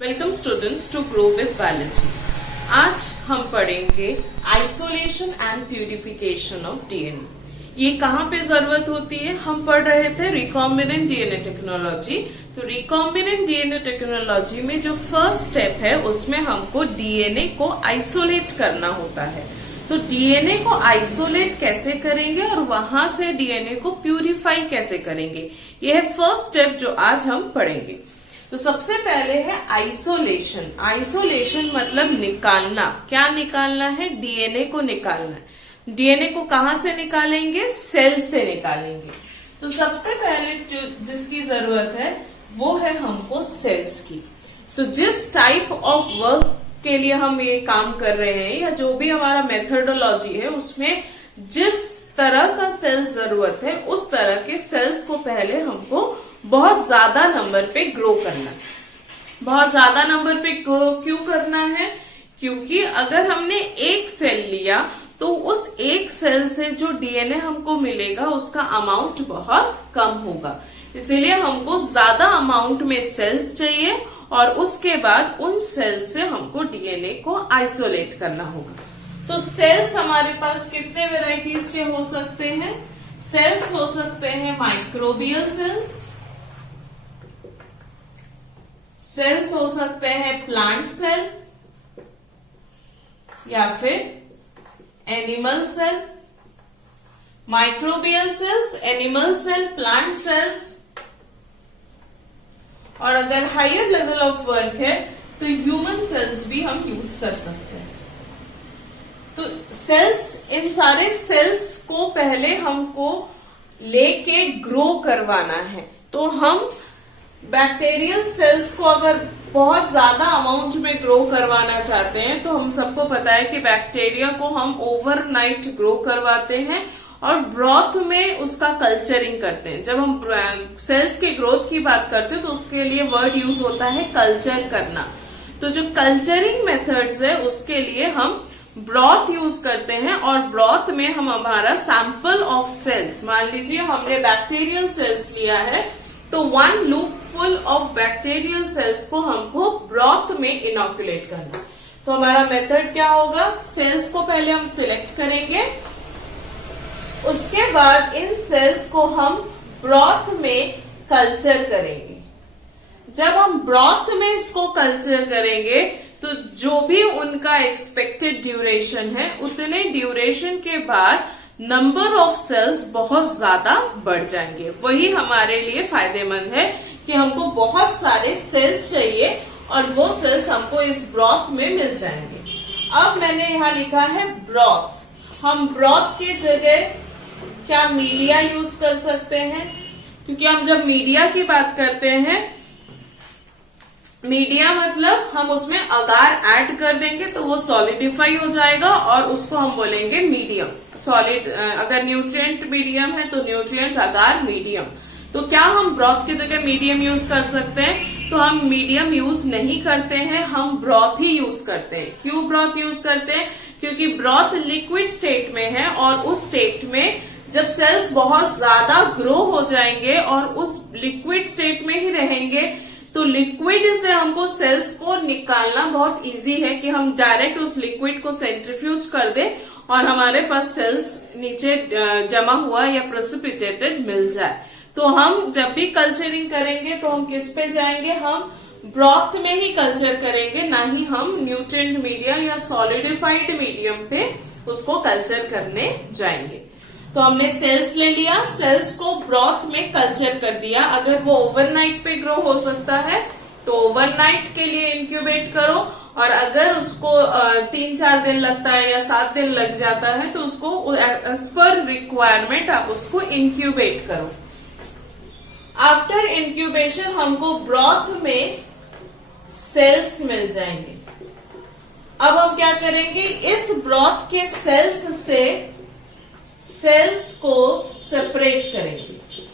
Welcome students to grow with biology. आज हम पढ़ेंगे isolation and purification of DNA. ये कहाँ पे जरूरत होती है? हम पढ़ रहे थे रिकॉम्बिनेंट डीएनए टेक्नोलॉजी। तो रिकॉम्बिनेंट डीएनए टेक्नोलॉजी में जो फर्स्ट स्टेप है उसमें हमको डीएनए को आइसोलेट करना होता है। तो डीएनए को आइसोलेट कैसे करेंगे और वहां से डीएनए को प्यूरिफाई कैसे करेंगे, ये है फर्स्ट स्टेप जो आज हम पढ़ेंगे। तो सबसे पहले है आइसोलेशन। आइसोलेशन मतलब निकालना। क्या निकालना है? डीएनए को निकालना है। डीएनए को कहां से निकालेंगे? सेल से निकालेंगे। तो सबसे पहले जो जिसकी जरूरत है वो है हमको सेल्स की। तो जिस टाइप ऑफ वर्क के लिए हम ये काम कर रहे हैं या जो भी हमारा मेथोडोलॉजी है उसमें जिस तरह का सेल्स जरूरत है उस तरह के सेल्स को पहले हमको बहुत ज्यादा नंबर पे ग्रो करना है। बहुत ज्यादा नंबर पे ग्रो क्यों करना है? क्योंकि अगर हमने एक सेल लिया तो उस एक सेल से जो डीएनए हमको मिलेगा उसका अमाउंट बहुत कम होगा। इसीलिए हमको ज्यादा अमाउंट में सेल्स चाहिए और उसके बाद उन सेल से हमको डीएनए को आइसोलेट करना होगा। तो सेल्स हमारे पास कितने वेराइटीज के हो सकते हैं? सेल्स हो सकते हैं माइक्रोबियल सेल्स, सेल्स हो सकते हैं प्लांट सेल या फिर animal cell. Microbial cells, animal cell, plant cells, और अगर हायर लेवल ऑफ वर्क है तो ह्यूमन सेल्स भी हम यूज कर सकते हैं। तो सेल्स, इन सारे सेल्स को पहले हमको लेके ग्रो करवाना है। तो हम बैक्टीरियल सेल्स को अगर बहुत ज्यादा अमाउंट में ग्रो करवाना चाहते हैं तो हम सबको पता है कि बैक्टीरिया को हम ओवरनाइट ग्रो करवाते हैं और ब्रॉथ में उसका कल्चरिंग करते हैं। जब हम सेल्स के ग्रोथ की बात करते हैं तो उसके लिए वर्ड यूज होता है कल्चर करना। तो जो कल्चरिंग मेथड्स है उसके लिए हम ब्रॉथ यूज करते हैं और ब्रॉथ में हम हमारा सैंपल ऑफ सेल्स, मान लीजिए हमने बैक्टीरियल सेल्स लिया है तो 1 loop full of bacterial cells को हमको ब्रॉथ में इनोकुलेट करना। तो हमारा मेथड क्या होगा? सेल्स को पहले हम सिलेक्ट करेंगे, उसके बाद इन सेल्स को हम ब्रॉथ में कल्चर करेंगे। जब हम ब्रॉथ में इसको कल्चर करेंगे तो जो भी उनका एक्सपेक्टेड ड्यूरेशन है उतने ड्यूरेशन के बाद नंबर ऑफ सेल्स बहुत ज्यादा बढ़ जाएंगे। वही हमारे लिए फायदेमंद है कि हमको बहुत सारे सेल्स चाहिए और वो सेल्स हमको इस ब्रॉथ में मिल जाएंगे। अब मैंने यहाँ लिखा है ब्रॉथ। हम ब्रॉथ के जगह क्या मीडिया यूज कर सकते हैं? क्योंकि हम जब मीडिया की बात करते हैं, मीडिया मतलब हम उसमें अगार ऐड कर देंगे तो वो सॉलिडिफाई हो जाएगा और उसको हम बोलेंगे मीडियम। सॉलिड, अगर न्यूट्रिएंट मीडियम है तो न्यूट्रिएंट, अगार, मीडियम। तो क्या हम ब्रॉथ की जगह मीडियम यूज कर सकते हैं? तो हम मीडियम यूज नहीं करते हैं, हम ब्रॉथ ही यूज करते हैं। क्यों ब्रॉथ यूज करते हैं? क्योंकि ब्रॉथ लिक्विड स्टेट में है और उस स्टेट में जब सेल्स बहुत ज्यादा ग्रो हो जाएंगे और उस लिक्विड स्टेट में ही रहेंगे तो लिक्विड से हमको सेल्स को निकालना बहुत इजी है कि हम डायरेक्ट उस लिक्विड को सेंट्रीफ्यूज कर दें और हमारे पास सेल्स नीचे जमा हुआ या प्रेसिपिटेटेड मिल जाए। तो हम जब भी कल्चरिंग करेंगे तो हम किस पे जाएंगे? हम ब्रॉथ में ही कल्चर करेंगे, ना ही हम न्यूट्रिएंट मीडियम या सॉलिडिफाइड मीडियम पे उसको कल्चर करने जाएंगे। तो हमने सेल्स ले लिया, सेल्स को ब्रॉथ में कल्चर कर दिया। अगर वो ओवरनाइट पे ग्रो हो सकता है तो ओवरनाइट के लिए इंक्यूबेट करो, और अगर उसको 3-4 दिन लगता है या 7 दिन लग जाता है तो उसको एज पर रिक्वायरमेंट आप उसको इंक्यूबेट करो। आफ्टर इंक्यूबेशन हमको ब्रॉथ में सेल्स मिल जाएंगे। अब हम क्या करेंगे? इस ब्रॉथ के सेल्स से सेल्स को सेपरेट करेंगे।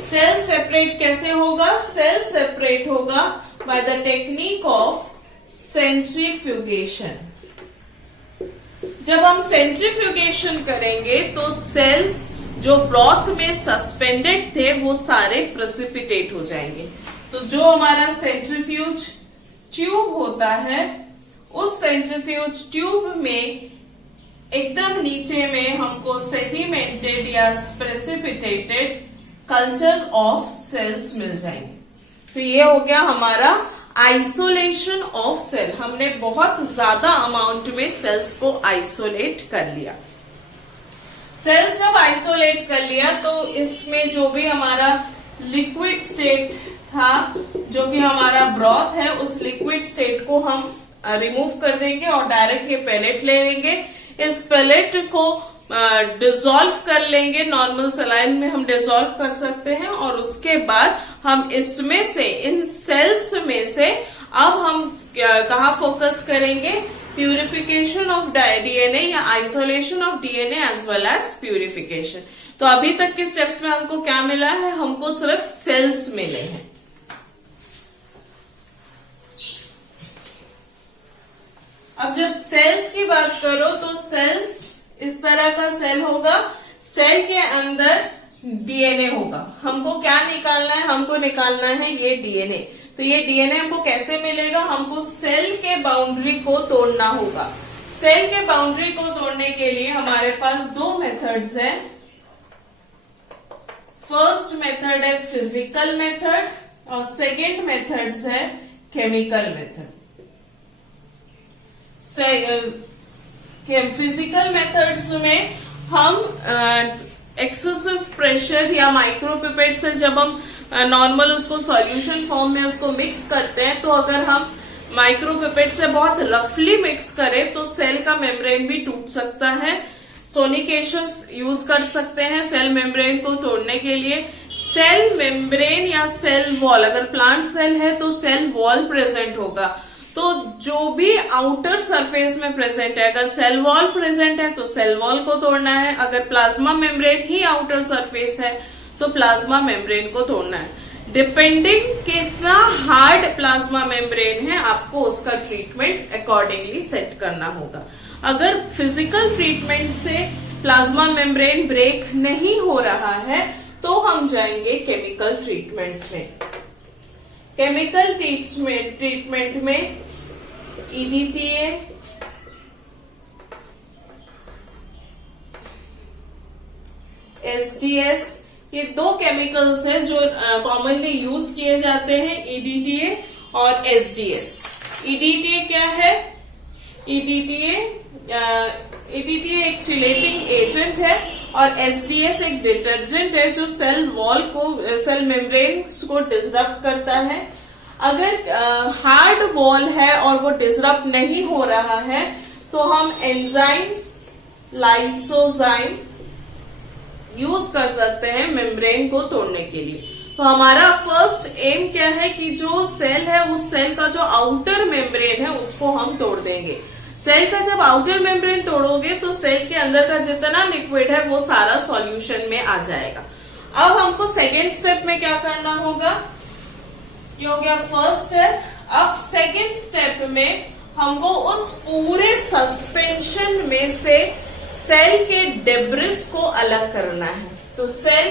सेल सेपरेट कैसे होगा? सेल सेपरेट होगा by the technique of centrifugation. जब हम सेंट्रीफ्यूगेशन करेंगे तो सेल्स जो ब्रॉथ में सस्पेंडेड थे वो सारे प्रेसिपिटेट हो जाएंगे। तो जो हमारा सेंट्रीफ्यूज ट्यूब होता है, उस सेंट्रीफ्यूज ट्यूब में एकदम नीचे में हमको सेडिमेंटेड या प्रेसिपिटेटेड कल्चर ऑफ सेल्स मिल जाएंगे। तो ये हो गया हमारा आइसोलेशन ऑफ सेल। हमने बहुत ज्यादा अमाउंट में सेल्स को आइसोलेट कर लिया। सेल्स जब आइसोलेट कर लिया तो इसमें जो भी हमारा लिक्विड स्टेट था, जो कि हमारा ब्रॉथ है, उस लिक्विड स्टेट को हम रिमूव कर देंगे और डायरेक्ट ये पेलेट ले लेंगे। इस पेलेट को डिसॉल्व कर लेंगे, नॉर्मल सलाइन में हम डिसॉल्व कर सकते हैं, और उसके बाद हम इसमें से, इन सेल्स में से अब हम कहाँ फोकस करेंगे, प्यूरिफिकेशन ऑफ डीएनए या isolation of DNA as well as purification. तो अभी तक के स्टेप्स में हमको क्या मिला है, हमको सिर्फ सेल्स मिले हैं। अब जब सेल्स की बात करो तो सेल्स इस तरह का सेल होगा, सेल के अंदर डीएनए होगा। हमको क्या निकालना है, हमको निकालना है ये डीएनए। तो ये डीएनए हमको कैसे मिलेगा, हमको सेल के बाउंड्री को तोड़ना होगा। सेल के बाउंड्री को तोड़ने के लिए हमारे पास दो मेथड्स हैं। फर्स्ट मेथड है फिजिकल मेथड और सेकेंड मेथड्स है केमिकल मेथड। फिजिकल मेथड्स में हम एक्सेसिव प्रेशर या माइक्रोपिपेट से जब हम नॉर्मल उसको सॉल्यूशन फॉर्म में उसको मिक्स करते हैं, तो अगर हम माइक्रोपिपेट से बहुत रफली मिक्स करें तो सेल का मेम्ब्रेन भी टूट सकता है। सोनिकेशंस यूज कर सकते हैं सेल मेम्ब्रेन को तोड़ने के लिए। सेल मेम्ब्रेन या सेल वॉल, अगर प्लांट सेल है तो सेल वॉल प्रेजेंट होगा। तो जो भी आउटर सरफेस में प्रेजेंट है, अगर सेल वॉल प्रेजेंट है तो सेल वॉल को तोड़ना है, अगर प्लाज्मा मेम्ब्रेन ही आउटर सरफेस है तो प्लाज्मा मेम्ब्रेन को तोड़ना है। डिपेंडिंग कितना हार्ड प्लाज्मा मेम्ब्रेन है, आपको उसका ट्रीटमेंट अकॉर्डिंगली सेट करना होगा। अगर फिजिकल ट्रीटमेंट से प्लाज्मा मेम्ब्रेन ब्रेक नहीं हो रहा है तो हम जाएंगे केमिकल ट्रीटमेंट्स में। केमिकल ट्रीटमेंट में EDTA, SDS, ये दो केमिकल्स हैं जो कॉमनली यूज किए जाते हैं, EDTA और SDS। EDTA क्या है, EDTA एक चिलेटिंग एजेंट है और SDS एक डिटर्जेंट है जो सेल वॉल को, सेल मेम्ब्रेन को डिसरप्ट करता है। अगर हार्ड वॉल है और वो डिसरप्ट नहीं हो रहा है तो हम एंजाइम्स, लाइसोजाइम यूज कर सकते हैं मेम्ब्रेन को तोड़ने के लिए। तो हमारा फर्स्ट एम क्या है कि जो सेल है उस सेल का जो आउटर मेम्ब्रेन है उसको हम तोड़ देंगे। सेल का जब आउटर मेम्ब्रेन तोड़ोगे तो सेल के अंदर का जितना लिक्विड है वो सारा सॉल्यूशन में आ जाएगा। अब हमको सेकेंड स्टेप में क्या करना होगा, ये हो गया फर्स्ट स्टेप। अब सेकेंड स्टेप में हमको उस पूरे सस्पेंशन में से सेल के डेब्रिस को अलग करना है। तो सेल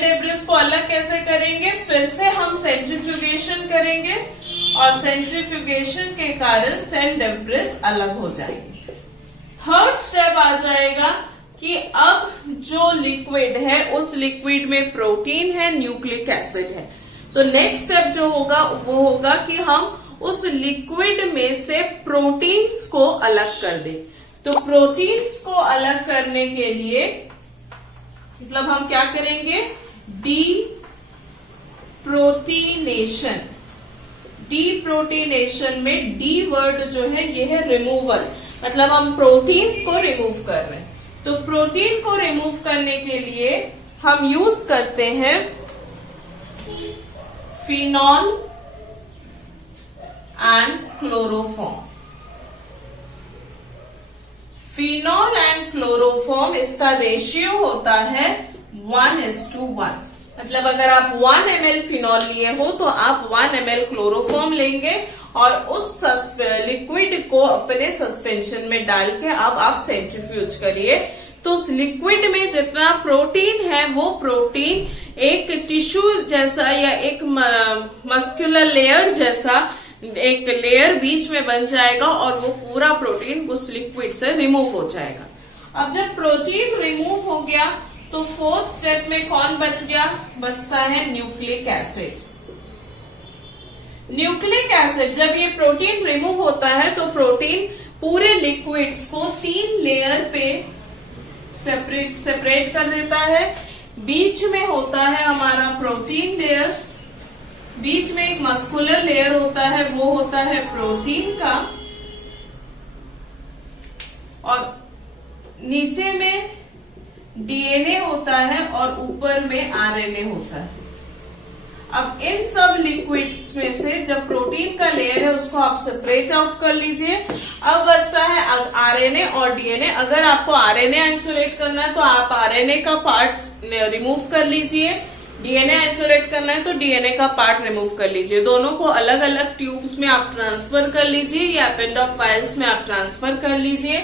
डेब्रिस को अलग कैसे करेंगे, फिर से हम सेंट्रीफ्यूगेशन करेंगे और सेंट्रीफ्यूगेशन के कारण सेल डेब्रिस अलग हो जाएंगे। थर्ड स्टेप आ जाएगा कि अब जो लिक्विड है उस लिक्विड में प्रोटीन है, न्यूक्लिक एसिड है। तो नेक्स्ट स्टेप जो होगा वो होगा कि हम उस लिक्विड में से प्रोटीन्स को अलग कर दें। तो प्रोटीन्स को अलग करने के लिए मतलब हम क्या करेंगे, डीप्रोटीनेशन में डी वर्ड जो है ये है रिमूवल, मतलब हम प्रोटीन्स को रिमूव कर रहे हैं। तो प्रोटीन को रिमूव करने के लिए हम यूज करते हैं phenol and chloroform. Phenol and chloroform, इसका रेशियो होता है 1:1। मतलब अगर आप 1 ml फिनॉल लिए हो तो आप 1 ml क्लोरोफॉर्म लेंगे और उस लिक्विड को अपने सस्पेंशन में डाल के अब आप सेंट्रीफ्यूज करिए। तो उस लिक्विड में जितना प्रोटीन है वो प्रोटीन एक टिश्यू जैसा या एक मस्कुलर लेयर जैसा एक लेयर बीच में बन जाएगा और वो पूरा प्रोटीन उस लिक्विड से रिमूव हो जाएगा। अब जब प्रोटीन रिमूव हो गया तो फोर्थ स्टेप में कौन बच गया? बचता है न्यूक्लिक एसिड। न्यूक्लिक एसिड जब ये प्रोटीन रिमूव होता है तो प्रोटीन पूरे लिक्विड्स को 3 लेयर पे सेपरेट कर देता है। बीच में होता है हमारा प्रोटीन लेयर्स, बीच में एक मस्कुलर लेयर होता है, वो होता है प्रोटीन का, और नीचे में डीएनए होता है और ऊपर में आरएनए होता है। अब इन सब लिक्विड्स में से जब प्रोटीन का लेयर है उसको आप सेपरेट आउट कर लीजिए। अब बचता है आरएनए और डीएनए। अगर आपको आरएनए आइसोलेट करना है तो आप आरएनए का पार्ट रिमूव कर लीजिए, डीएनए आइसोलेट करना है तो डीएनए का पार्ट रिमूव कर लीजिए। दोनों को अलग अलग ट्यूब्स में आप ट्रांसफर कर लीजिए या एपेंडॉप फाइल्स में आप ट्रांसफर कर लीजिए,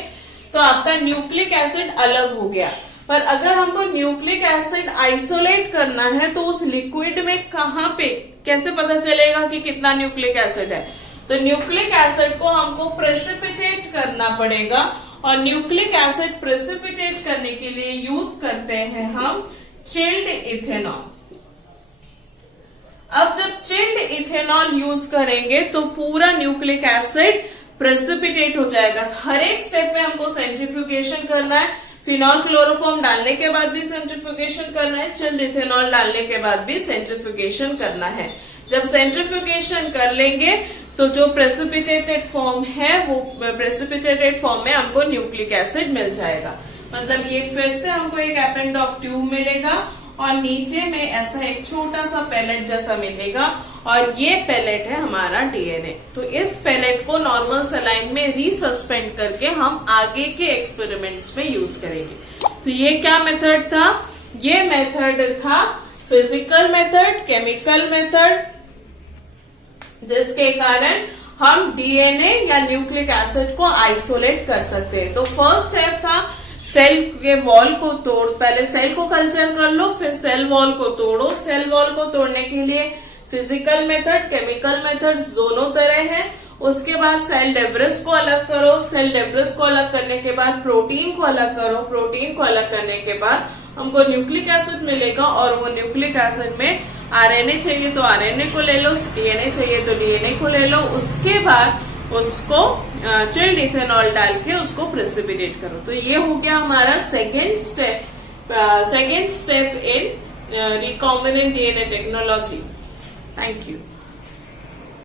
तो आपका न्यूक्लिक एसिड अलग हो गया। पर अगर हमको न्यूक्लिक एसिड आइसोलेट करना है तो उस लिक्विड में कहाँ पे कैसे पता चलेगा कि कितना न्यूक्लिक एसिड है? तो न्यूक्लिक एसिड को हमको प्रेसिपिटेट करना पड़ेगा, और न्यूक्लिक एसिड प्रेसिपिटेट करने के लिए यूज करते हैं हम चिल्ड इथेनॉल। अब जब चिल्ड इथेनॉल यूज करेंगे तो पूरा न्यूक्लिक एसिड प्रेसिपिटेट हो जाएगा। हर एक स्टेप में हमको सेंट्रीफ्यूगेशन करना है। फिनॉल क्लोरोफॉर्म डालने के बाद भी सेंट्रीफ्यूगेशन करना है, चिल्ड इथेनॉल डालने के बाद भी सेंट्रीफ्यूगेशन करना है। जब सेंट्रीफ्यूगेशन कर लेंगे तो जो प्रेसिपिटेटेड फॉर्म है वो प्रेसिपिटेटेड फॉर्म में हमको न्यूक्लिक एसिड मिल जाएगा। मतलब ये फिर से हमको एक एपेंडॉप ट्यूब मिलेगा और नीचे में ऐसा एक छोटा सा पैलेट जैसा मिलेगा, और ये पैलेट है हमारा डीएनए। तो इस पैलेट को नॉर्मल सलाइन में रीसस्पेंड करके हम आगे के एक्सपेरिमेंट्स में यूज करेंगे। तो ये क्या मेथड था? ये मेथड था फिजिकल मेथड, केमिकल मेथड, जिसके कारण हम डीएनए या न्यूक्लिक एसिड को आइसोलेट कर सकते हैं। तो फर्स्ट स्टेप था सेल के वॉल को तोड़, पहले सेल को कल्चर कर लो, फिर सेल वॉल को तोड़ो। सेल वॉल को तोड़ने के लिए फिजिकल मेथड, केमिकल मेथड्स दोनों तरह हैं। उसके बाद सेल डेब्रिस को अलग करो, सेल डेब्रिस को अलग करने के बाद प्रोटीन को अलग करो, प्रोटीन को अलग करने के बाद हमको न्यूक्लिक एसिड मिलेगा, और वो न्यूक्लिक एसिड में आरएनए चाहिए तो आरएनए को ले लो, डीएनए चाहिए तो डीएनए को ले लो। उसके बाद उसको चिल्ड इथेनॉल डाल के उसको प्रेसिपिटेट करो। तो ये हो गया हमारा second step in recombinant DNA technology. Thank you.